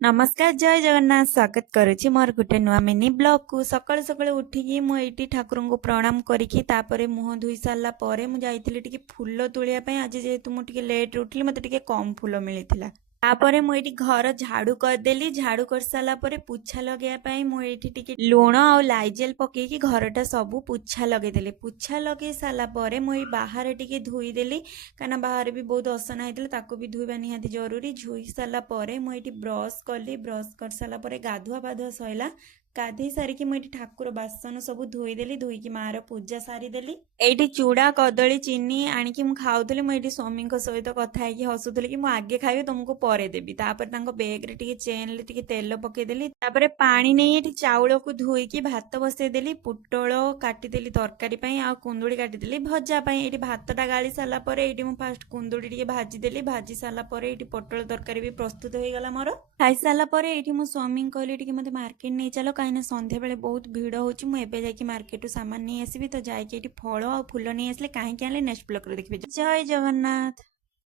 नमस्कार जय जगन्नाथ स्वागत करुच्ची मोर गोटे नुआ मिनी ब्लॉग को सकाळु सकाळु उठिकी मु एठी ठाकुर को प्रणाम करिकी तापरे मुह धोई सारला परे मु जाइथिली टिके फूल तोलिया पई आज जेहेतु मु टिके लेट उठली मते टिके कम फूल मिलिथिला तापरे मु एठी घर झाड़ू करदेली झाड़ू कर सारला परे पुछा लगेया पई मु एठी टिके लूण आ लाइजेल पकेकी घरटा सबु पुछा लगे देली पुछा लगे सारला परे मु बाहर टिके धोई देली काना बाहर भी बहुत असना होइतिला ताको भी धोइबा निहाती जरूरी धोई सारला परे मु एठी ब्रश कली ब्रश कर सारला परे गाधुआ पाधुआ सइला गाधे सारिकी मु एठी ठाकुर बासन सब धोईदेली धोईकी मार पूजा सारीदेली एठी चूड़ा कदली चीनी आनिकी मु खाउथली मु एठी स्वामी सहित कथा हेकी हसुथली कि मु आगे खाइबी तुमको परे देबी तापर तांको बैग रे टिके चेन ले टिके तेल पकेदेली तापर पानी नै एठी चाउल को धोईकी भात बसैदेली पुटल काटिदेली तरकारी पई आ कुंदुड़ी काटिदेली भजा पई एठी भातटा गाली सारला परे एठी मु फास्ट कुंदुड़ी टिके भाजीदेली भाजी सारला परे एठी पटल तरकारी भी प्रस्तुत हो गला मोर खाई सारला परे एठी मु स्वामी कहली टिके मते मार्केट नै चलो कहीं संध्या बेले बहुत भिड़ होची मु एबे जाके मार्केट सामान नहीं आसबि तो जाके फल और फूल नहीं आसले कहीं नेक्स्ट ब्लॉग रे देखबे जय जगन्नाथ।